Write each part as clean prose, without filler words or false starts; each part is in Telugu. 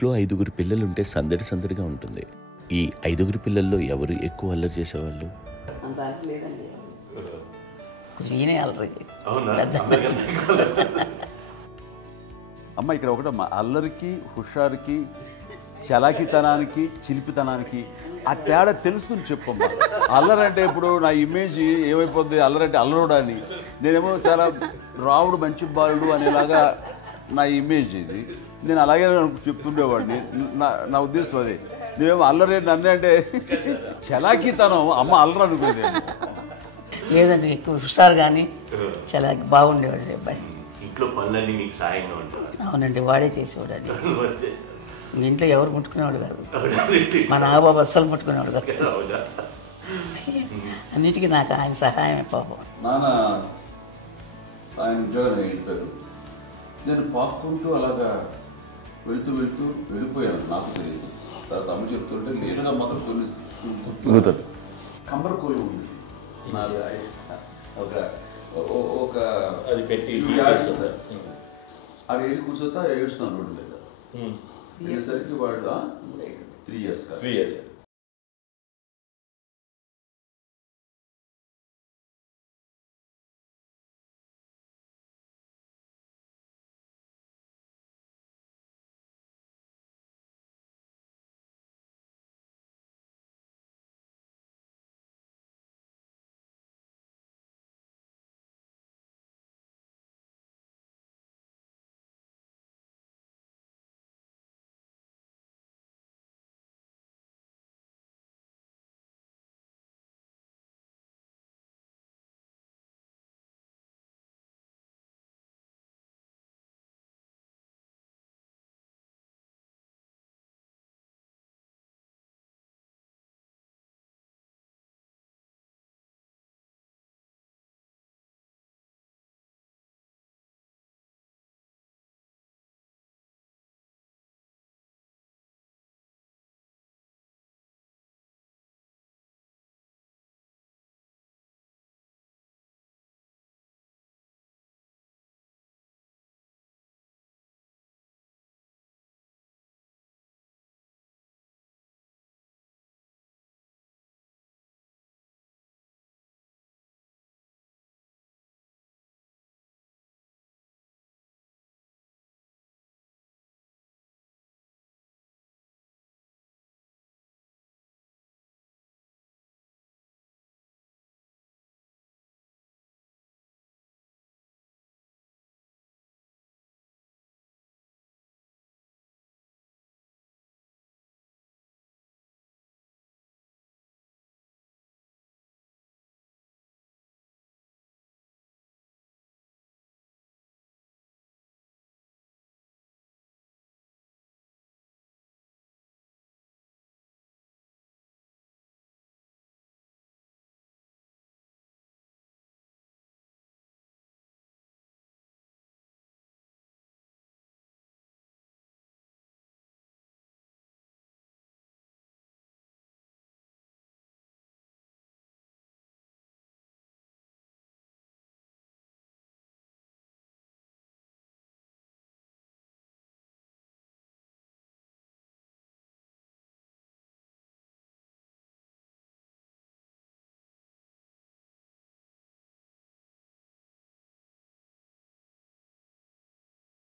ఇంట్లో 5గురు పిల్లలుంటే సందడి సందడిగా ఉంటుంది. ఈ 5గురు పిల్లల్లో ఎవరు ఎక్కువ అల్లరి చేసేవాళ్ళు? అంత అల్లరి లేదండి. ఈయనే అల్లరి. అమ్మ ఇక్కడ ఒకటమ్మా, అల్లరికి, హుషారుకి, చలాకితనానికి, చిలిపితనానికి ఆ తేడా తెలుసుకుని చెప్పమ్మా. అల్లరి అంటే ఇప్పుడు నా ఇమేజ్ ఏమైపోద్ది, అల్లరి అంటే అల్లరుడు అని. నేనేమో చాలా రావుడు మంచి బాలుడు అనేలాగా నా ఇమేజ్ ఇది. నేను అలాగే చెప్తుండేవాడిని. నా ఉద్దేశం అదే. నేనేమో అల్లరి నన్నే అంటే చలాకితనం, అమ్మ అల్లరి అనుకునేది. లేదండి, ఎక్కువ హుషారు కానీ చాలా బాగుండేవాడు అబ్బాయి. ఇంట్లో పనులన్నీ మీకు సాయంగా ఉంటారు? అవునండి, వాడే చేసేవాడు. అది ఇంట్లో ఎవరు ముట్టుకునేవాడు కాదు. మా నాగబాబు అస్సలు ముట్టుకునేవాడు కాదు. అన్నిటికీ నాకు ఆయన సహాయమే పాపం. నాన్న ఆయన ఉద్యోగం వెళ్ళిపోయారు. నేను పాక్కుంటూ అలాగా వెళుతూ వెళ్ళిపోయాను, నాకు తెలియదు. తర్వాత అమ్మ చెప్తుంటే లేదుగా మాత్రం కొన్ని కమ్మర కోలు ఉంది ఒక అది పెట్టి అది వెళ్ళి కూర్చోతా ఏడుస్తున్నాను రోడ్డు మీద. ఏసరికి వాళ్ళు 3 years.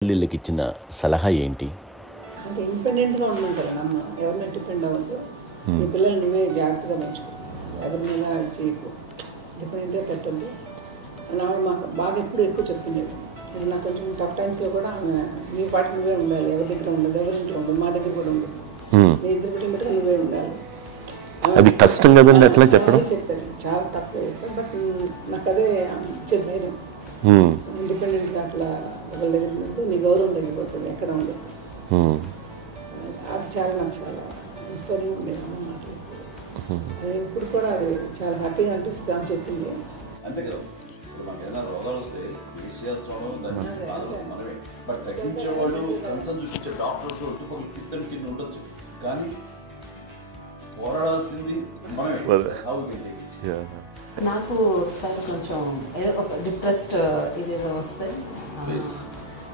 పిల్లలకి ఇచ్చిన సలహా ఏంటి? అంటే ఇండిపెండెంట్గా ఉండడం కదా అమ్మ, ఎవరిని డిపెండ్ అవ్వద్దు. మీ పిల్లల్ని నువ్వే జాగ్రత్తగా నేర్చుకో, ఎవరినైనా చేయకు, డిపెండెంట్గా పెట్టండి అని ఆవిడ మాకు బాగా ఎక్కువ చెప్తుండేది. నాకు కొంచెం టఫ్ టైమ్స్లో కూడా నీ పాటి నువ్వే ఉండాలి, ఎవరి దగ్గర ఉండదు, ఎవరింట్లో ఉండదు, మా దగ్గర కూడా ఉండదు, నీ ఇద్దరు పెట్టినట్టు నువ్వే ఉండాలి. అది కష్టం కదండి అట్లా చెప్పడం. చెప్పాను, చాలా తక్కువ చెప్పాను. బట్ నాకు అదే ఇచ్చే ధైర్యం. ఇండిపెండెంట్గా అట్లా ఒకళ్ళ దగ్గర ఉంటే నీ గౌరవం తగ్గిపోతుంది, ఎక్కడ ఉండదు. అది చాలా నాకు చాలా ఇన్స్పైరింగ్ ఉండేది అమ్మ మాటలు. అది ఇప్పుడు కూడా అది చాలా హ్యాపీగా అనిపిస్తుంది అని చెప్పింది. అంతే కదా, ఇప్పుడు మనకి ఏదైనా రోగాలు వస్తే చేసేస్తాము, దాన్ని బాధపడుతుంది మనమే. బట్ తగ్గించే వాళ్ళు, కన్సర్న్ చూపించే డాక్టర్స్ ఒట్టుకోలు కింద కింద ఉండొచ్చు, కానీ పోరాడాల్సింది మనమే. నాకు సార్ కొంచెం ఒక డిప్రెస్డ్ ఇదేదో వస్తే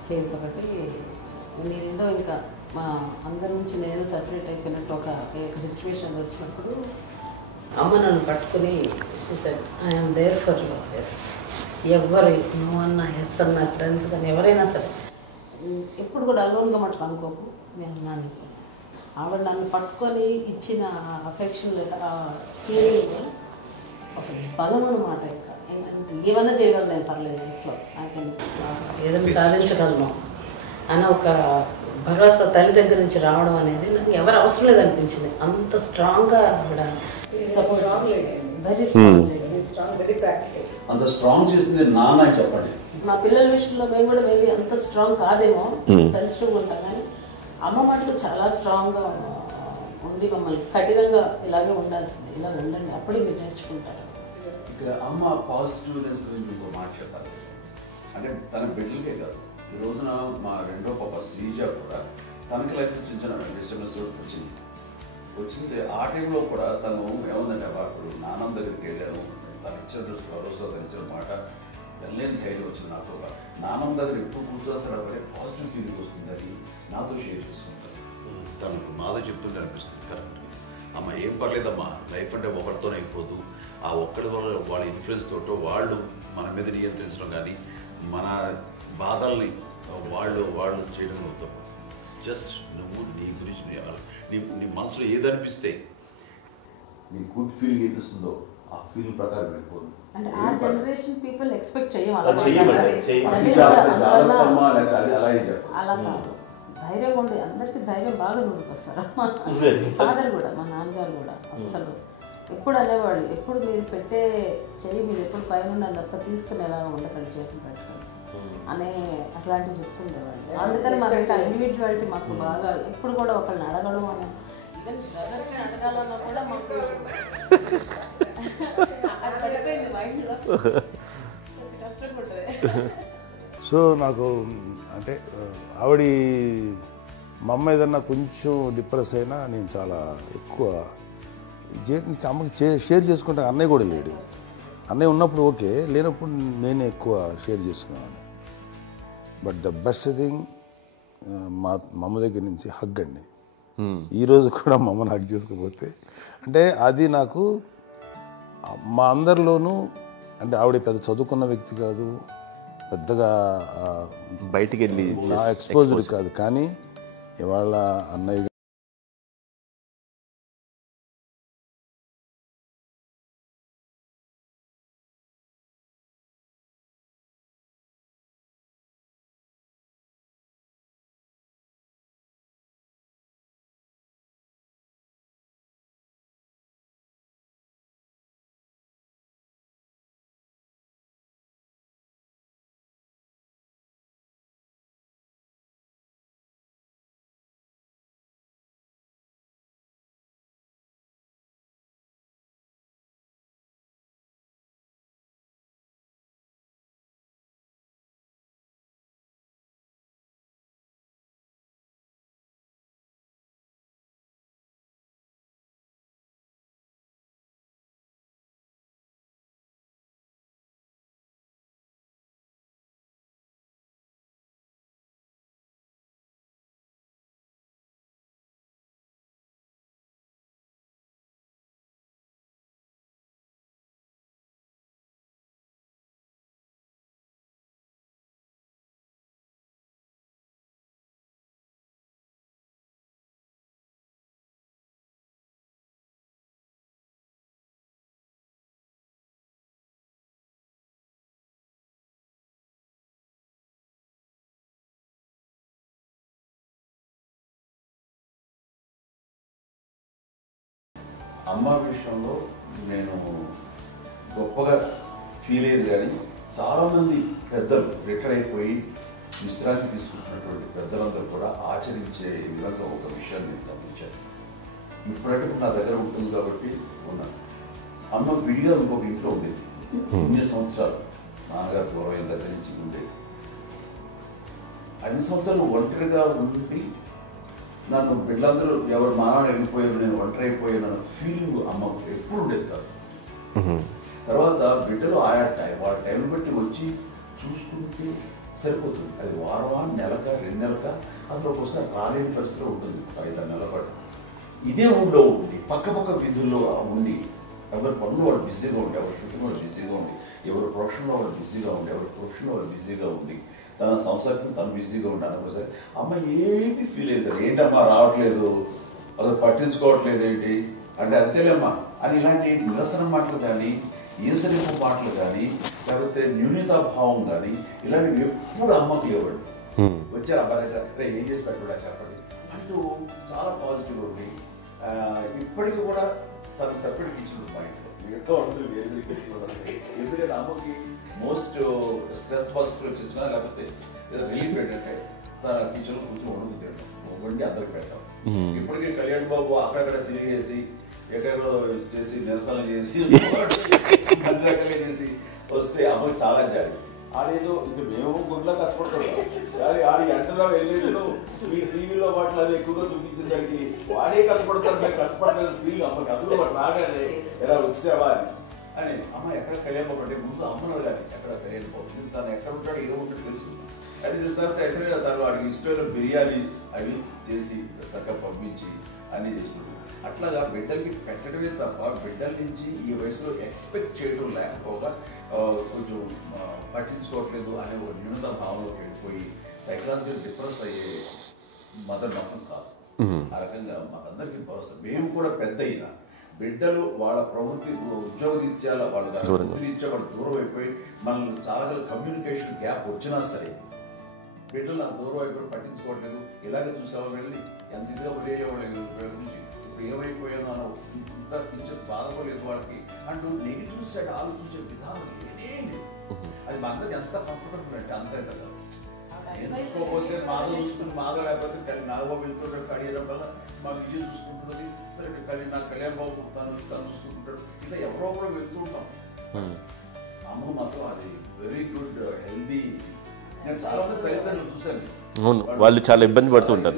ఫేస్ ఒకటి, నేనేదో ఇంకా మా అందరి నుంచి నేను సపరేట్ అయిపోయినట్టు ఒక సిచ్యువేషన్ వచ్చినప్పుడు అమ్మ నన్ను పట్టుకుని I'm there for you. Yes, ఎవరు నువ్వు అన్నా ఎస్ అన్న ఫ్రెండ్స్ కానీ ఎవరైనా సరే ఎప్పుడు కూడా అలోన్గా మటుకు అనుకోకు, నేను ఉన్నాను. ఆవిడ నన్ను పట్టుకొని ఇచ్చిన అఫెక్షన్ లేదా ఫీలింగ్ అసలు బలం అన్నమాట. ఇంకా ఏమన్నా చేయగలను నేను, పర్లేదు లైఫ్లో ఏదైనా సాధించగలను అని ఒక భరోసా తల్లి దగ్గర నుంచి రావడం అనేది నాకు ఎవరు అవసరం లేదనిపించింది. అంత స్ట్రాంగ్గా ఆవిడ support, very strong, very practical. అంత స్ట్రాంగ్ చేసింది నాన్న చెప్పండి. మా పిల్లల విషయంలో మేము కూడా మేబీ అంత స్ట్రాంగ్ కాదేమో, సెన్సిటివ్గా ఉంటాం, కానీ అమ్మ మాటలు చాలా స్ట్రాంగ్గా ఉండి మమ్మల్ని కఠినంగా ఇలాగే ఉండాల్సింది, ఇలా ఉండండి అప్పుడే మీరు నేర్చుకుంటారు. ఇక్కడ అమ్మ పాజిటివ్నెస్ గురించి మీకు మాట చెప్పాలి. అంటే తన బిడ్డలకే కాదు, ఈ రోజున మా రెండో పాప శ్రీజ కూడా తనకి లైఫ్ చిన్న చిన్న ఎస్ఎంఎస్ వచ్చింది. ఆ టైంలో కూడా తను ఏముందంటే అప్పుడు నాన్న దగ్గరికి వెళ్ళాను, తను ఇచ్చిన భరోసా, తను ఇచ్చిన మాట వెళ్ళలేని ధైర్యం వచ్చింది నాతో. నాన్నమ్మ దగ్గర ఎప్పుడు కూర్చోస్తాడు అప్పుడే పాజిటివ్ ఫీలింగ్ వస్తుందని నాతో షేర్ చేసుకుంటాను. తను మాతో చెప్తుంటే అనిపిస్తుంది కరెక్ట్. అమ్మ ఏం పర్లేదమ్మా, లైఫ్ అంటే ఒకరితోనే అయిపోదు, ఆ ఒక్కరి వల్ల వాళ్ళ ఇన్ఫ్లుయెన్స్ తోటో వాళ్ళు మన మీద నియంత్రించడం కానీ మన బాధల్ని వాళ్ళు చేయడం అవుతాం. జస్ట్ నువ్వు నీ గురించి నీ మనసులో ఏదనిపిస్తే నీ గుడ్ ఫీలింగ్ ఏది వస్తుందో ఆ ఫీలింగ్ ప్రకారం వెళ్ళిపోదు. అంటే ఆ జనరేషన్ పీపుల్ ఎక్స్పెక్ట్ చేయం అలా కాదు. ధైర్యం ఉండి అందరికి ధైర్యం బాగా నూరుకొస్తారు. ఫాదర్ కూడా, మా నాన్నగారు కూడా అస్సలు ఎప్పుడు అనేవాళ్ళు, ఎప్పుడు మీరు పెట్టే చెయ్యి మీరు ఎప్పుడు పైన తప్ప తీసుకుని ఎలా ఉండకండి, చేతులు పెట్టుకొని అనే అట్లాంటివి చెప్తుండేవాళ్ళు. అందుకని మాకు ఇండివిజువాలిటీ మాకు బాగా ఎప్పుడు కూడా ఒకళ్ళని అడగడం అని, ఈవెన్ బ్రదర్స్ని అడగాలన్నా కూడా మాకు అది పడిపోయింది మైండ్లో, కొంచెం కష్టంగా ఉంటుంది. సో నాకు అంటే ఆవిడ మా అమ్మ ఏదన్నా కొంచెం డిప్రెస్ అయినా నేను చాలా ఎక్కువ అమ్మకి షేర్ చేసుకుంటే అన్నయ్య కూడా లేడు. అన్నయ్య ఉన్నప్పుడు ఓకే, లేనప్పుడు నేనే ఎక్కువ షేర్ చేసుకున్నాను. బట్ ద బెస్ట్ థింగ్ మా అమ్మ దగ్గర నుంచి హగ్ అండి. ఈరోజు కూడా మా అమ్మని హగ్ చేసుకోకపోతే అంటే అది నాకు మా అందరిలోనూ, అంటే ఆవిడ పెద్ద చదువుకున్న వ్యక్తి కాదు, పెద్దగా బయటికి వెళ్ళి ఎక్స్పోజ్డ్ కాదు, కానీ ఇవాళ అన్నయ్య అమ్మ విషయంలో నేను గొప్పగా ఫీల్ అయ్యేది, కానీ చాలామంది పెద్దలు రిటైర్ అయిపోయి విశ్రాంతి తీసుకుంటున్నటువంటి పెద్దలందరూ కూడా ఆచరించే విధంగా ఒక విషయాన్ని నేను గమనించాను. ఇప్పుడంటే నా దగ్గర ఉంటుంది కాబట్టి ఉన్నాను. అమ్మ విడిగా ఇంకొక ఇంట్లో ఉండేది, ఇన్ని సంవత్సరాలు నాన్నగారు గౌరవం దగ్గర నుంచి ఉండేది. 5 సంవత్సరాలు ఒంటరిగా ఉండి నన్ను బిడ్డలందరూ ఎవరు మానాన్ని వెళ్ళిపోయారు, నేను ఒంటరి అయిపోయాను అన్న ఫీలింగ్ అమ్మకు ఎప్పుడు ఉండేది కాదు. తర్వాత బిడ్డలు ఆయా వాళ్ళ టైం బట్టి వచ్చి చూసుకుంటూ సరిపోతుంది. అది వారమా, నెలక, 2 నెలక, అసలు ఒకసారి రాలేని పరిస్థితిలో ఉంటుంది 5-6 నెలల పాటు. ఇదే ఊళ్ళో ఉండి పక్క విధుల్లో ఉండి ఎవరి పనులు వాళ్ళు బిజీగా ఉండి, ఎవరి షూటింగ్ వాళ్ళు బిజీగా ఉండి, ఎవరి ప్రొఫెషన్లో వాళ్ళు బిజీగా ఉండి, ఎవరి ప్రొఫెషన్లో వాళ్ళు బిజీగా ఉండి, తన సంసారం తను బిజీగా ఉంటాను ఒకసారి అమ్మ ఏమీ ఫీల్ అయ్యేది, ఏంటమ్మా రావట్లేదు, అసలు పట్టించుకోవట్లేదు ఏంటి అంటే అంతేలేమ్మా అని ఇలాంటి నిరసన మాటలు కానీ, ఈసరింపు మాటలు కానీ, లేకపోతే న్యూనతాభావం కానీ ఇలాంటివి ఎప్పుడు అమ్మకు లేవండి. వచ్చారు అబ్బాయి ఏం చేసి పెట్టడా చెప్పండి అంటూ చాలా పాజిటివ్ ఉండి ఇప్పటికీ కూడా తను సపరేట్ ఇచ్చింది మా ఇంట్లో ఎంతో ఉంటుంది వేరే ఎందుకంటే అమ్మకి మోస్ట్ స్ట్రెస్ బస్టర్ వచ్చేసినా లేకపోతే ఏదో రిలీఫ్ ఏంటంటే తన కిచెన్లో కూర్చొని వండుకు తింటాం, వండి అందరికి పెట్టాం. ఇప్పటికీ కళ్యాణ్ బాబు అక్కడక్కడ తిరిగేసి ఎక్కడో చేసి నిరసనలు చేసి అన్ని రకాలుగా చేసి వస్తే అమ్మకి చాలా జాలి. ఆడేదో ఇంక మేము గుడ్లా కష్టపడుతున్నాం కానీ ఆడి ఎంతలో వెళ్ళేది మీ టీవీలో వాటిలో అది ఎక్కువగా చూపించేసరికి వాడే కష్టపడతారు, మేము కష్టపడలేదు ఫీల్ అమ్మకి అందులో వాడు రాగానే ఎలా వచ్చావా అని అమ్మ ఎక్కడ కళ్యాణ్ బాబు అంటే ముందు అమ్మను కానీ ఎక్కడ కళ్యాణ్ బాబు తను ఎక్కడ ఉంటాడు ఏదో ఉంటాడు తెలుసు అది తెలిసిన ఎక్కడ తను వాడికి ఇష్టమైన బిర్యానీ అవి చేసి చక్కగా పంపించి అన్నీ చేస్తుంది. అట్లాగా బిడ్డలకి పెట్టడమే తప్ప బిడ్డల నుంచి ఈ వయసులో ఎక్స్పెక్ట్ చేయడం లేకపోగా కొంచెం పట్టించుకోవట్లేదు అనే ఒక న్యూనత భావంలోకి వెళ్ళిపోయి సైకలాజికల్ డిప్రెస్ అయ్యే మదర్ మాత్రం కాదు. ఆ రకంగా మాకందరికీ భరోసా. మేము కూడా పెద్ద అయినా బిడ్డలు వాళ్ళ ప్రవృత్తి ఉద్యోగరీత్యా వాళ్ళ వృత్తిరీత్యా వాళ్ళు దూరం అయిపోయి మనల్ని చాలా కమ్యూనికేషన్ గ్యాప్ వచ్చినా సరే బిడ్డలు నాకు దూరం అయిపోయి పట్టించుకోవట్లేదు. ఇలాగే చూసావా వెళ్ళి ఎంత ఇదిగా ఉదయ్యేవాళ్ళు గురించి ఇప్పుడు ఏమైపోయాను అన్న ఇంత కొంచెం బాధపడలేదు వాళ్ళకి అంటూ నెగిటివ్ సైడ్ ఆలోచించే విధానం లేనే లేదు. అది మా అందరికి ఎంత కంఫర్టబుల్ అంటే అంత అయితే కదా. నేను చూసుకోకపోతే మాధవ్ చూసుకుని మాధవ్ లేకపోతే నాగబాబు వెళ్తుంటాడు కడియడం వల్ల మా విజయ్ చూసుకుంటున్నది సరే నాకు కళ్యాణ్ బాబు తను చూసుకుంటుంటాడు. ఇలా ఎవరో కూడా వెళ్తూ ఉంటాం. అమ్మ మాత్రం అది వెరీ గుడ్ హెల్దీ. నేను చాలా మంది తల్లిదండ్రులు చూశాను, వాళ్ళు చాలా ఇబ్బంది పడుతుంటారు,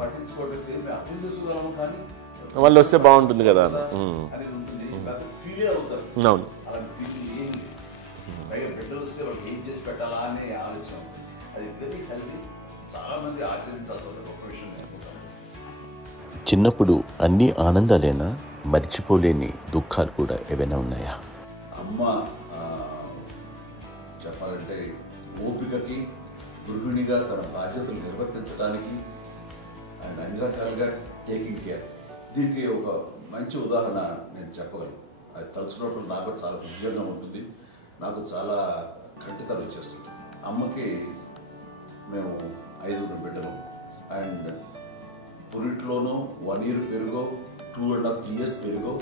పట్టించుకోవట్లేదు మేము అర్థం చేసుకోగలము కానీ వాళ్ళు వస్తే బాగుంటుంది కదా అనేది ఉంటుంది. ఫీల్ అవుతారు. అవును, అలాంటి ఫీలింగ్ ఏం లేదు. పైగా బిడ్డలు వస్తే వాళ్ళకి ఏం చేసి పెట్టాలా అనే ఆలోచన ఉంటుంది. అది వెరీ హెల్దీ. చాలా మంది ఆచరించాల్సిన ఒక విషయం అనుకుంటాను. చిన్నప్పుడు అన్ని ఆనందాలేనా, మర్చిపోలేని దుఃఖాలు కూడా ఏవైనా ఉన్నాయా? అమ్మ చెప్పాలంటే ఓపికకి, గృహిణిగా తన బాధ్యతలు నిర్వర్తించడానికి అండ్ అన్ని రకాలుగా టేకింగ్ కేర్, దీనికి ఒక మంచి ఉదాహరణ నేను చెప్పగలను. అది తలుచుకున్నప్పుడు నాకు చాలా ఉద్యోగం ఉంటుంది, నాకు చాలా ఖండితలు వచ్చేస్తుంది. అమ్మకి మేము 5 బిడ్డలు అండ్ పురిట్లోనూ 1 year పెరుగో 2.5 years పెరుగో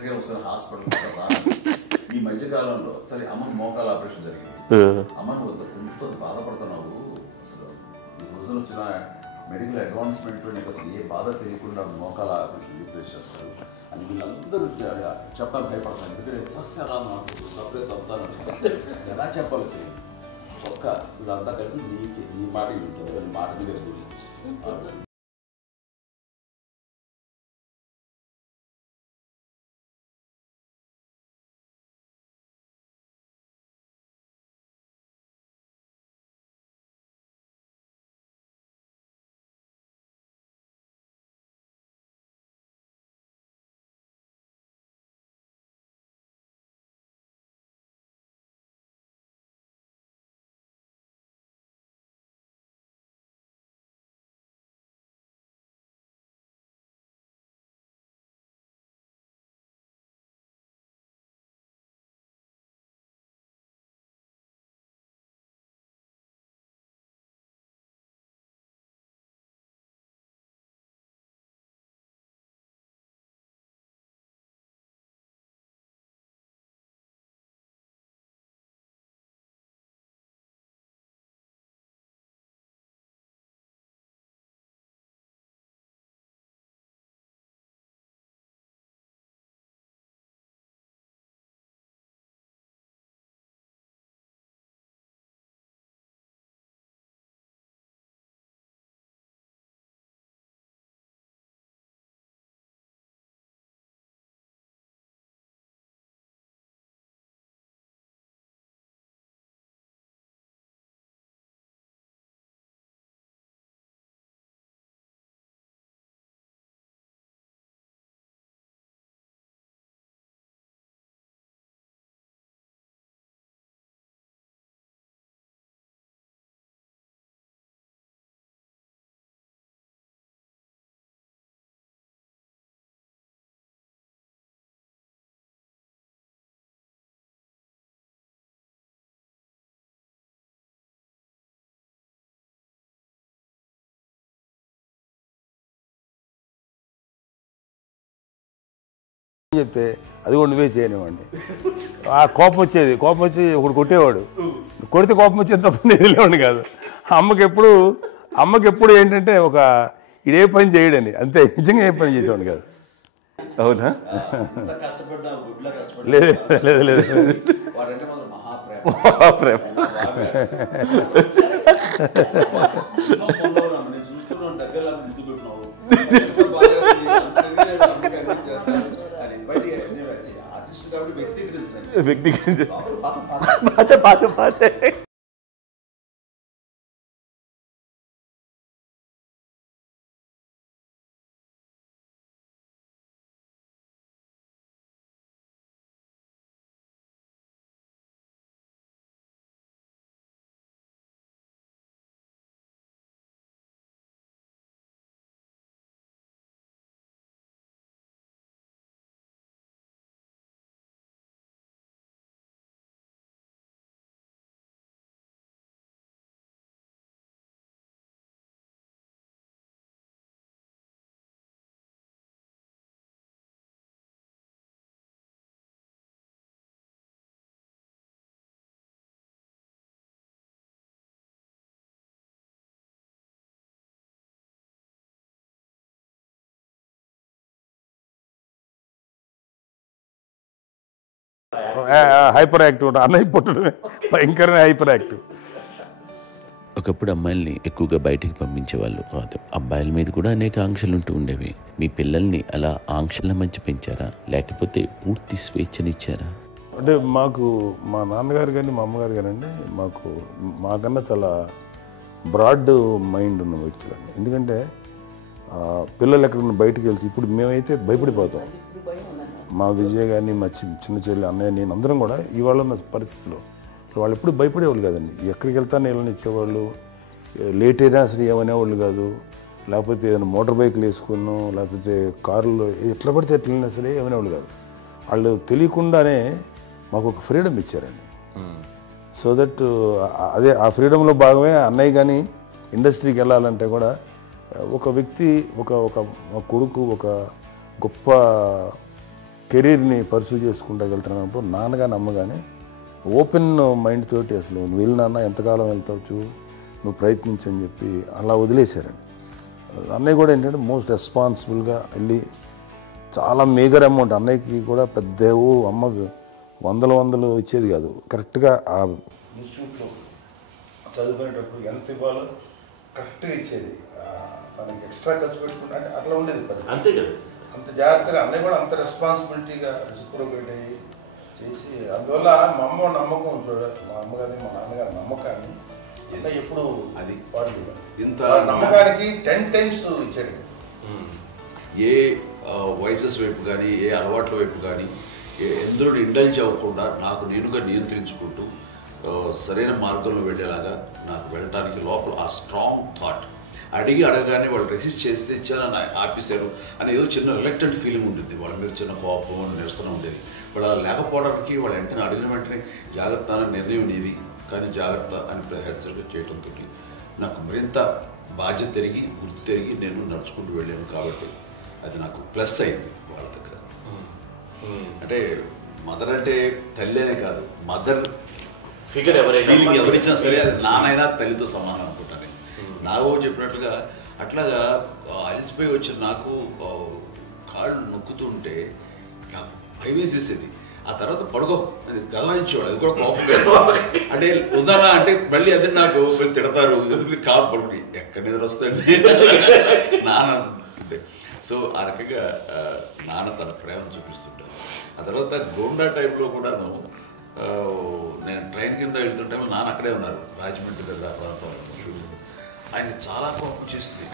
ఎక్కడికైనా ఒకసారి హాస్పిటల్ ఈ మధ్యకాలంలో సరే అమ్మకి మోకాల ఆపరేషన్ జరిగింది. అమ్మను కొంత బాధపడుతున్నావు, అసలు ఈ రోజున వచ్చిన మెడికల్ అడ్వాన్స్మెంట్ నీకు అసలు ఏ బాధ తెలియకుండా మోకాల రీప్లేస్ చేస్తారు అని వీళ్ళందరూ చెప్పాలి భయపడతాను. ఎందుకంటే ఫస్ట్ అలా నాకు సపరేట్ అవుతాను ఎలా చెప్పాలి ఒక్క వీళ్ళంతా కలిపి నీ మాట వింటారు, మాట మీద చెప్తే అది కూడా నువ్వే చేయనివ్వండి. ఆ కోపం వచ్చేది, కోపం వచ్చి ఒకడు కొట్టేవాడు, కొడితే కోపం వచ్చేది తప్ప నేను వెళ్ళేవాడిని కాదు. అమ్మకి ఎప్పుడు ఏంటంటే ఒక ఇదే పని చేయడని, అంతే, నిజంగా ఏ పని చేసేవాడిని కాదు. అవునా? లేదు లేదు లేదు మహాప్రేమ. వ్యక్తిగత హైపర్ యాక్టివ్ అన్నయ్య పుట్టడమే భయంకరమైన హైపర్ యాక్టివ్. ఒకప్పుడు అమ్మాయిల్ని ఎక్కువగా బయటికి పంపించేవాళ్ళు కాదు, అబ్బాయిల మీద కూడా అనేక ఆంక్షలు ఉంటూ ఉండేవి. మీ పిల్లల్ని అలా ఆంక్షల మధ్య పెంచారా, లేకపోతే పూర్తి స్వేచ్ఛనిచ్చారా? అంటే మాకు మా నాన్నగారు కానీ మా అమ్మగారు కానండి మాకన్నా చాలా బ్రాడ్ మైండ్ ఉన్న వ్యక్తులండి. ఎందుకంటే పిల్లలు ఎక్కడన్నా బయటకు వెళ్తే ఇప్పుడు మేమైతే భయపడిపోతాం. మా విజయ్ కానీ మా చిన్న చెల్లి అన్నయ్య నేను అందరం కూడా ఇవాళ ఉన్న పరిస్థితిలో వాళ్ళు ఎప్పుడు భయపడేవాళ్ళు కాదండి. ఎక్కడికి వెళ్తాను వీళ్ళని ఇచ్చేవాళ్ళు, లేట్ అయినా అసలు ఏమనేవాళ్ళు కాదు. లేకపోతే ఏదైనా మోటార్ బైక్లు వేసుకున్నాం, లేకపోతే కారులో ఎట్లా పడితే ఎట్లయినా సరే ఏమనేవాళ్ళు కాదు. వాళ్ళు తెలియకుండానే మాకు ఒక ఫ్రీడమ్ ఇచ్చారండి. సో దట్ అదే ఆ ఫ్రీడంలో భాగమే అన్నయ్య కానీ ఇండస్ట్రీకి వెళ్ళాలంటే కూడా ఒక వ్యక్తి ఒక కొడుకు ఒక గొప్ప కెరీర్ని పర్సూ చేసుకుంటూ వెళ్తున్నప్పుడు నాన్నగాని అమ్మగానే ఓపెన్ మైండ్ తోటి అసలు నువ్వు వెళ్ళి నాన్న ఎంతకాలం వెళ్తావు నువ్వు ప్రయత్నించని చెప్పి అలా వదిలేశారండి. అన్నయ్య కూడా ఏంటంటే మోస్ట్ రెస్పాన్సిబుల్గా వెళ్ళి చాలా మేజర్ అమౌంట్ అన్నయ్యకి కూడా పెద్ద అమ్మకు వందలు ఇచ్చేది కాదు. కరెక్ట్గా ఆ ఇన్స్టిట్యూట్లో చదువుకునేటప్పుడు ఎంత ఇవ్వాలో కరెక్ట్గా ఇచ్చేది. తనకి ఎక్స్ట్రా ఖర్చు పెట్టుకుంటే అంటే అట్లా ఉండేది పరిస్థితి. అంతే కదా, అంత జాగ్రత్తగా అన్నయ్య కూడా అంత రెస్పాన్సిబిలిటీగా రెసిప్రోకేట్ అయ్యి చేసి అందువల్ల మా అమ్మ నమ్మకం మా అమ్మగారి మా నాన్నగారి నమ్మకాన్ని అంటే ఎప్పుడు అది వాడు ఇంత నమ్మకానికి 10 times ఇచ్చాడు. ఏ వయసెస్ వైపు కానీ ఏ అలవాట్ల వైపు కానీ ఎందులో ఇండల్జ్ అవ్వకుండా నాకు నేనుగా నియంత్రించుకుంటూ సరైన మార్గంలో వెళ్ళేలాగా నాకు వెళ్ళడానికి లోపల ఆ స్ట్రాంగ్ థాట్ అడగగానే వాళ్ళు రెసిస్ట్ చేస్తే ఇచ్చాను ఆపేశారు అని ఏదో చిన్న రిలక్టెంట్ ఫీలింగ్ ఉంటుంది. వాళ్ళ మీద చిన్న కోపం నిరసన ఉండేది. వాళ్ళు అలా లేకపోవడానికి వాళ్ళు వెంటనే అడిగిన వెంటనే జాగ్రత్త అనే నిర్ణయం ఉండేది. కానీ జాగ్రత్త అని హెచ్చరిక చేయడంతో నాకు మరింత బాధ్యత తిరిగి గుర్తు తిరిగి నేను నడుచుకుంటూ వెళ్ళాను. కాబట్టి అది నాకు ప్లస్ అయింది వాళ్ళ దగ్గర. అంటే మదర్ అంటే తల్లినే కాదు, మదర్ ఫిగర్ ఎవరిచ్చినా సరే అది నానైనా తల్లితో సమానం అనుకుంటాను. నాకు చెప్పినట్లుగా అట్లాగా అలిసిపోయి వచ్చిన నాకు కాళ్ళు నొక్కుతూ ఉంటే నాకు భయం వేసేసేది. ఆ తర్వాత పడుకో అది గదవాయించేవాడు. అది కూడా కోపం అంటే ఉదాహరణ అంటే మళ్ళీ అదే నాకు తిడతారు కాదు పడుకుని ఎక్కడ నిద్ర వస్తాయండి నాన్న అంటే. సో ఆ రకంగా నాన్న తన ప్రేమ చూపిస్తుంటాను. ఆ తర్వాత గోండా టైప్లో కూడాను నేను ట్రైన్ కింద వెళ్తుంటే నాన్న అక్కడే ఉన్నారు, రాజమండ్రి దగ్గర ప్రాంతంలో. ఆయన చాలా కోపం చేస్తుంది,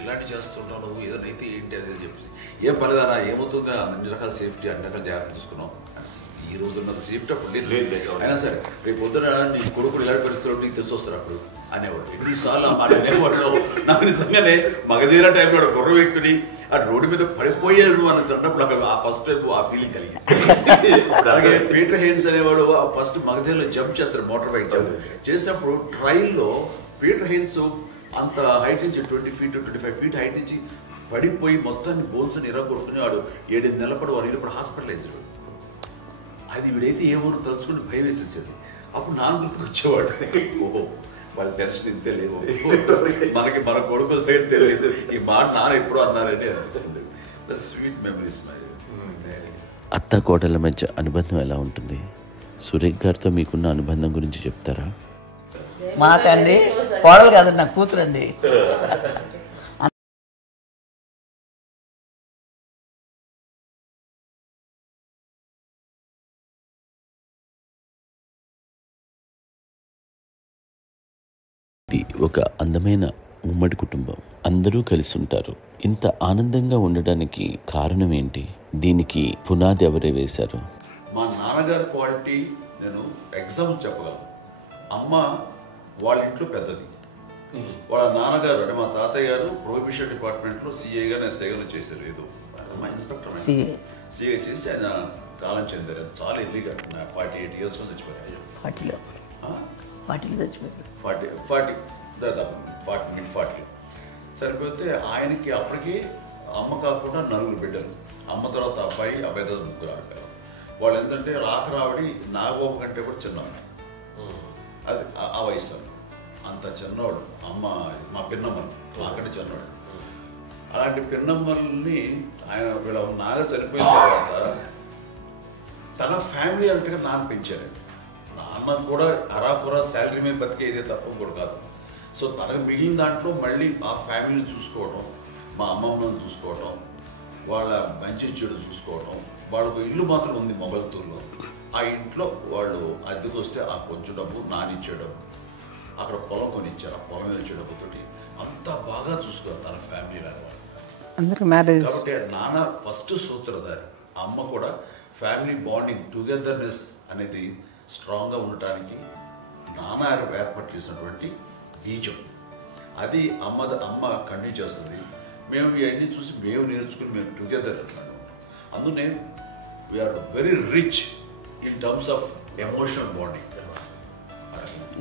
ఇలాంటి చేస్తుంటావు నువ్వు, ఏదైనా అయితే ఏంటి అనేది చెప్పి ఏం పర్లేదన్నా ఏమవుతుందో అన్ని రకాల సేఫ్టీ అన్ని రకాల జాగ్రత్త తీసుకున్నాం. ఈ రోజు ఉన్నంత సేఫ్టీ అప్పుడు లేదు. అయినా సరే రేపు పొద్దున నీ కొడుకులు ఇలాంటి పరిస్థితుల్లో నీకు తెలిసి వస్తారు అప్పుడు అనేవాడు. ఎన్నిసార్లు అనేవాడు నాకు నిజంగానే మగధీర టైంలో గుర్రం ఎక్కుని ఆ రోడ్డు మీద పడిపోయాడు అని అన్నప్పుడు నాకు ఆ ఫస్ట్ టైం ఆ ఫీలింగ్ కలిగింది. అలాగే పీటర్ హెయిన్స్ అనేవాడు ఫస్ట్ మగధీరలో జంప్ చేస్తారు, మోటార్ బైక్ జంప్ చేసినప్పుడు ట్రైల్లో పీటర్ హెయిన్స్ అంత హైట్ నుంచి 20 feet 25 feet హైట్ నుంచి పడిపోయి మొత్తాన్ని బోన్స్ ఇరగొట్టుకునేవాడు. 7 నెలల పాటు 1 year పాటు హాస్పిటలైజ్డ్. అది వీడైతే ఏమో తలుచుకుని భయం వేసేసేది. అప్పుడు నాన్న గుర్తుకొచ్చేవాడు, ఓహో వాళ్ళ టెన్షన్ ఇంతే లేదు, మనకి మన కొడుకు వస్తే తెలియదు ఈ మాట నాన్న ఎప్పుడు అన్నారని అనిపిస్తుంది. Sweet memories. అత్త కోడళ్ళ మధ్య అనుబంధం ఎలా ఉంటుంది? సురేఖ్ గారితో మీకున్న అనుబంధం గురించి చెప్తారా? మాకండి కోడలు కాదండి, నా కూతురండి. ఇది ఒక అందమైన ఉమ్మడి కుటుంబం, అందరూ కలిసి ఉంటారు. ఇంత ఆనందంగా ఉండడానికి కారణం ఏంటి? దీనికి పునాది ఎవరే వేశారు? మా నాన్నగారి క్వాలిటీ నేను ఎగ్జాంపుల్ చెప్పగలను. అమ్మ వాళ్ళ ఇంట్లో పెద్దది, వాళ్ళ నాన్నగారు అంటే మా తాతయ్య గారు ప్రొహిబిషన్ డిపార్ట్మెంట్లో సిఐగా ఎస్ఐగా చేశారు. ఏదో మా ఇన్స్పెక్టర్ సిఐ చేసి ఆయన కాలం చెందారు. చాలా ఎర్లీగా 48 years చచ్చిపోయారు. 40 చచ్చిపోయారు. 40 సరిపోతే ఆయనకి అప్పటికి అమ్మ కాకుండా 4 బిడ్డలు. అమ్మ తర్వాత అబ్బాయి తర్వాత 3 ఆడపిల్లలు. వాళ్ళు ఏంటంటే రాకరావడి నాగోప కంటే కూడా చిన్నవాడు. అది ఆ వయసు అంత చిన్నవాడు. అమ్మ మా పిన్నమ్మలు నాకంటే చిన్నవాడు. అలాంటి పిన్నమ్మల్ని ఆయన వీళ్ళ నాగ చనిపోయిన తర్వాత తన ఫ్యామిలీ అంతగా నాన్న పెంచారు. నాన్న కూడా అరాపురా శాలరీ మీద బతికేదే తప్ప కూడా కాదు. సో తనకు మిగిలిన దాంట్లో మళ్ళీ ఆ ఫ్యామిలీని చూసుకోవడం, మా అమ్మమ్మను చూసుకోవటం, వాళ్ళ మంచి చెడు చూసుకోవటం. వాళ్ళకు ఇల్లు మాత్రం ఉంది మొగల్తూరులో. ఆ ఇంట్లో వాళ్ళు అద్దెకు వస్తే ఆ కొంచెం డబ్బు నానిచ్చే డబ్బు, అక్కడ పొలం కొనిచ్చారు. ఆ పొలం మీద వచ్చే డబ్బుతోటి అంతా బాగా చూసుకోరు తన ఫ్యామిలీ లాగా. కాబట్టి నాన్న ఫస్ట్ సూత్రధారి. అమ్మ కూడా ఫ్యామిలీ బాండింగ్ టుగెదర్నెస్ అనేది స్ట్రాంగ్గా ఉండటానికి నాన్న ఏర్పాటు చేసినటువంటి బీజం. అది అమ్మ కంటిన్యూ చేస్తుంది. మేము ఇవన్నీ చూసి మేము నేర్చుకుని మేము టుగెదర్ అంటున్నాము. అందునే we are very rich in terms of emotional bonding. ఏ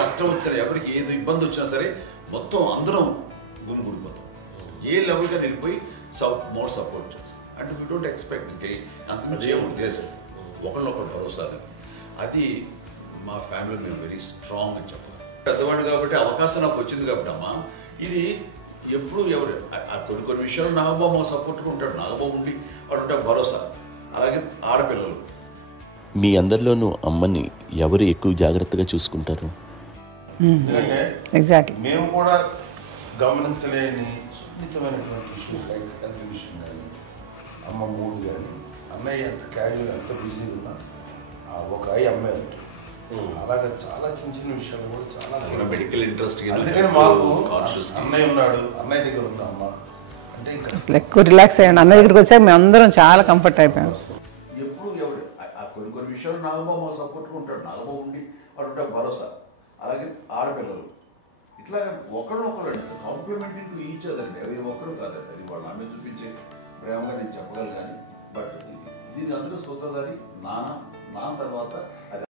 కష్టం వచ్చినా ఎవరికి ఏది ఇబ్బంది వచ్చినా సరే మొత్తం అందరం గుమిగూడిపోతాం. ఏ లెవెల్గా వెళ్ళిపోయి మోర్ సపోర్ట్ చేస్తాం. అంటే వీ డోంట్ ఎక్స్పెక్ట్ అంతమంది ఏముంది ఒకళ్ళొకరు భరోసా అది మా ఫ్యామిలీ మేము వెరీ స్ట్రాంగ్ అని చెప్పాలి. పెద్దవాడు కాబట్టి అవకాశం నాకు వచ్చింది కాబట్టి అమ్మా ఇది ఎప్పుడు ఎవరు కొన్ని విషయాలు నాగబాబు సపోర్ట్గా ఉంటాడు, నాగబాబు ఉండి వాడు ఉంటాడు భరోసా. అలాగే ఆడపిల్లలు మీ అందరిలోనూ అమ్మని ఎవరు ఎక్కువ జాగ్రత్తగా చూసుకుంటారు? ఎగ్జాక్ట్లీ మేము కూడా గమనించలేని సున్నితమైనటువంటి ఇష్యూస్ లైక్ హెల్త్ విషయం కానీ అమ్మ మూడు కానీ అన్నయ్య ఎంత క్యాజువల్ ఎంత బిజీ ఉన్నా ఒక అమ్మాయి ఉంటుంది. అలాగే చాలా చిన్న చిన్న విషయాలు కూడా చాలా మెడికల్ ఇంట్రెస్ట్. అందుకని మాకు అన్నయ్య ఉన్నాడు, అన్నయ్య దగ్గర ఉంది అమ్మ అంటే ఇంకా ఎక్కువ రిలాక్స్ అయ్యాను. అన్నయ్య దగ్గరికి వచ్చాక మేము అందరం చాలా కంఫర్ట్ అయిపోయాం. ఎప్పుడు ఎవరు కొన్ని విషయాలు నాగబాబు సపోర్ట్గా ఉంటాడు, నాగబాబు ఉండి వాడు ఉంటాడు భరోసా. అలాగే ఆడపిల్లలు ఇట్లా ఒకళ్ళొకరు కాంప్లిమెంటింగ్ టు ఈచ్ అదర్ అండి. అవి ఒక్కరు కాదండి, అది వాళ్ళ అమ్మ చూపించే ప్రేమగా నేను చెప్పగలను. కానీ బట్ దీని అందులో సూత్రధారి నాన్న తర్వాత అది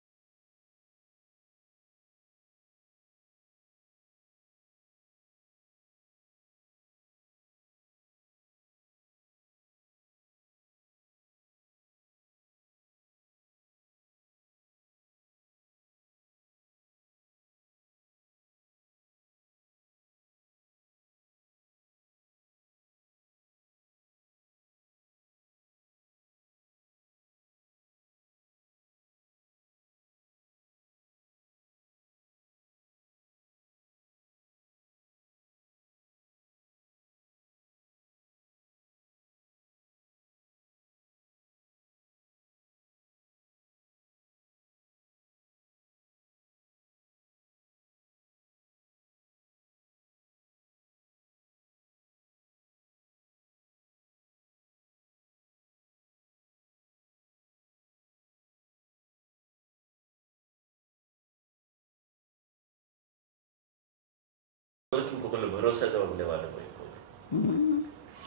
ఇంకొకళ్ళు భరోసాగా ఉండేవాళ్ళు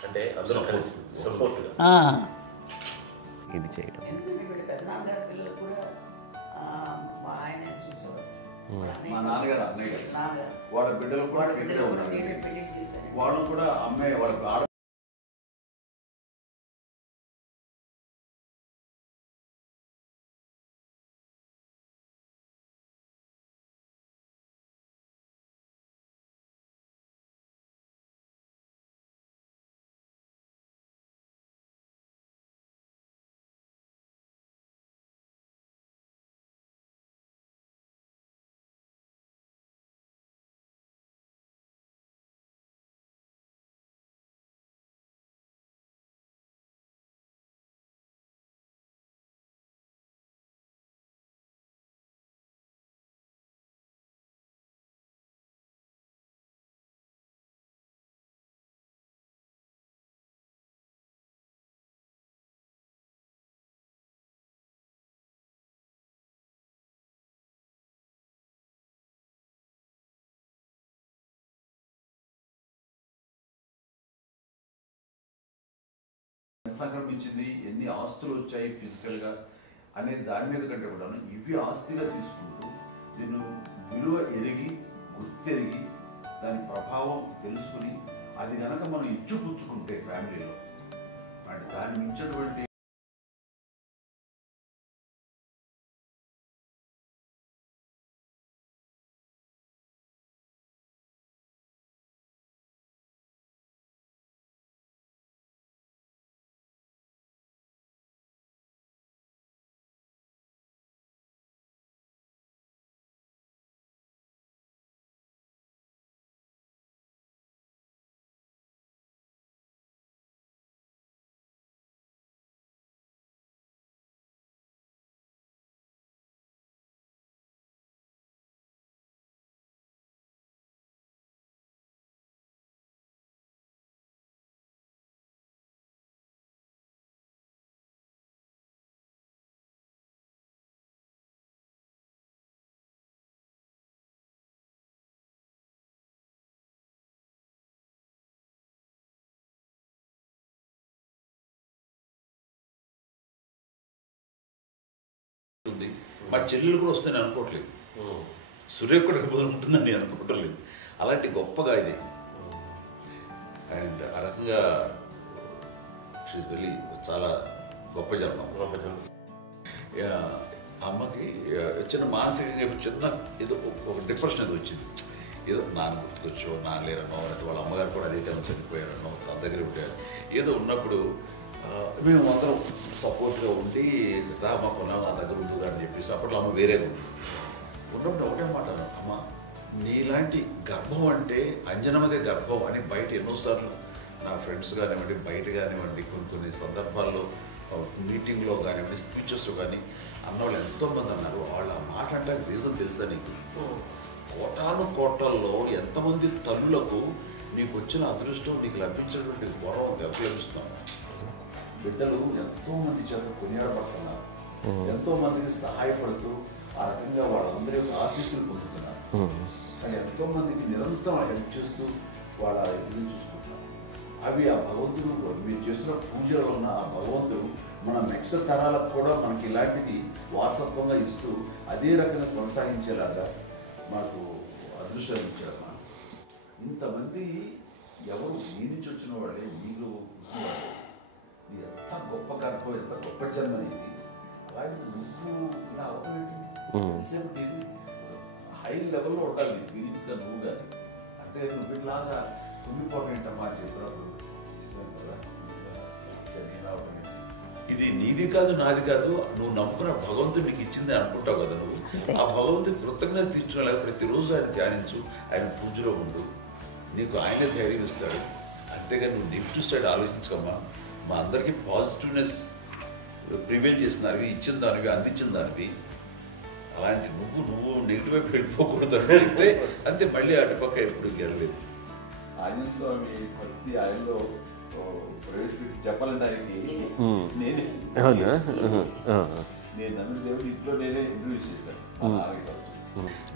అంటే అందరూ కలిసి సపోర్ట్గా ఇది చేయడం. మా నాన్నగారు అన్నయ్య గారు వాళ్ళ బిడ్డలు కూడా ఇక్కడే ఉన్నారు. వాళ్ళు కూడా అమ్మాయి వాళ్ళకి ఆడ సంక్రమించింది, ఎన్ని ఆస్తులు వచ్చాయి ఫిజికల్గా అనే దాని మీద కంటే కూడా ఇవి ఆస్తిగా తీసుకుంటూ దీన్ని విలువ ఎరిగి గుర్తెరిగి దాని ప్రభావం తెలుసుకుని అది కనుక మనం ఇచ్చిపుచ్చుకుంటే ఫ్యామిలీలో అంటే దాన్ని మించినటువంటి ఉంది. మా చెల్లెలు కూడా వస్తే నేను అనుకోవట్లేదు, సూర్య కూడా ఉంటుందని నేను అనుకోవట్లేదు. అలాంటి గొప్పగా ఇది అండ్ ఆ రకంగా షీఈ్ వెరీ చాలా గొప్ప జన్మ. అమ్మకి చిన్న మానసికంగా చిన్న ఏదో ఒక డిప్రెషన్ అది వచ్చింది. ఏదో నాన్న గుర్తుకొచ్చో, నాన్న లేరనో, లేకపోతే వాళ్ళ అమ్మగారు కూడా అదే టైం చనిపోయారనో, తన దగ్గర ఉంటారు. ఏదో ఉన్నప్పుడు మేము అందరం సపోర్ట్గా ఉండి మా పొలం నా దగ్గర ఉంటుందా అని చెప్పేసి అప్పట్లో అమ్మ వేరే ఉంది. ఉన్నప్పుడు ఒకటే మాట అన్నాను, అమ్మ నీలాంటి గర్భం అంటే అంజనమదే గర్భం అని బయట ఎన్నోసార్లు నా ఫ్రెండ్స్ కానివ్వండి, బయట కానివ్వండి, కొన్ని సందర్భాల్లో మీటింగ్లో కానివ్వండి, స్పీచెస్లో కానీ అన్నవాళ్ళు ఎంతోమంది అన్నారు. వాళ్ళ మాట అంటే రీజన్ తెలుసా నీకు? కోటాను కోటల్లో ఎంతమంది తల్లులకు నీకు వచ్చిన అదృష్టం, నీకు లభించినటువంటి గౌరవం ఎవరికి లభిస్తున్నాము? బిడ్డలు ఎంతోమంది చేత కొనియాడబడుతున్నారు, ఎంతోమందికి సహాయపడుతూ ఆ రకంగా వాళ్ళందరి యొక్క ఆశీస్సులు పొందుతున్నారు. కానీ ఎంతోమందికి నిరంతరం హెల్ప్ చేస్తూ వాళ్ళ ఇది చూసుకుంటున్నారు. అవి ఆ భగవంతుడు మీరు చేసిన పూజలో ఉన్న ఆ భగవంతుడు మన నెక్స్ట్ తరాలకు కూడా మనకి ఇలాంటిది వారసత్వంగా ఇస్తూ అదే రకంగా కొనసాగించేలాగా మాకు అదృష్టాన్ని ఇచ్చారు. ఇంతమంది ఎవరు మీ నుంచి వచ్చిన వాళ్ళే మీకు ఇది ఎంత గొప్ప గర్భం, ఎంత గొప్ప జన్మ అనేది. అలాంటిది నువ్వు ఇలా అవన్నీ హై లెవెల్లో ఉండాలి ఫీలింగ్స్గా నువ్వు కానీ. అంతే నువ్వు ఇలాగా కుంగిపోవడం ఏంటమ్మా చెప్పినప్పుడు ఇది నీది కాదు, నాది కాదు, నువ్వు నమ్ముకున్న భగవంతుడు నీకు ఇచ్చింది అనుకుంటావు కదా. నువ్వు ఆ భగవంతుడి కృతజ్ఞత తీర్చుకోలేక ప్రతిరోజు ఆయన ధ్యానించు, ఆయన పూజలో ఉండు, నీకు ఆయనే ధైర్యం ఇస్తాడు. అంతేగాని నువ్వు నెగిటివ్ సైడ్ ఆలోచించమ్మా. మా అందరికీ పాజిటివ్నెస్ ప్రివైల్ చేసిన దానివి, ఇచ్చిన దానివి, అందించిన దానివి. అలాంటి నువ్వు నెగిటివ్ వైపు వెళ్ళిపోకూడదు అంటే అంతే. మళ్ళీ అటుపక్క ఎప్పుడు గెలలేదు. ఆంజనేయ స్వామి భక్తి ఆయనలో ప్రవేశపెట్టి చెప్పాలంటే ఆయనకి నేనే నేను నమ్మిన దేవుడు ఇంట్లో నేనే ఇంటర్వ్యూస్ చేస్తాను.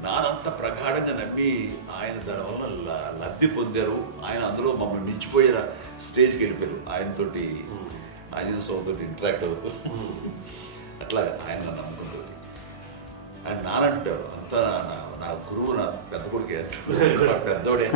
నానంత ప్రగాఢంగా నమ్మి ఆయన దానివల్ల లబ్ధి పొందారు. ఆయన అందులో మమ్మల్ని మించిపోయే స్టేజ్కి వెళ్ళిపోయారు. ఆయనతోటి ఆంజనేయ స్వామితో ఇంటరాక్ట్ అవుతూ అట్లా ఆయన నమ్ముకుంటుంది. ఆయన నానంటారు అంతా నా గురువు, నా పెద్ద కొడుకే, పెద్దోడే.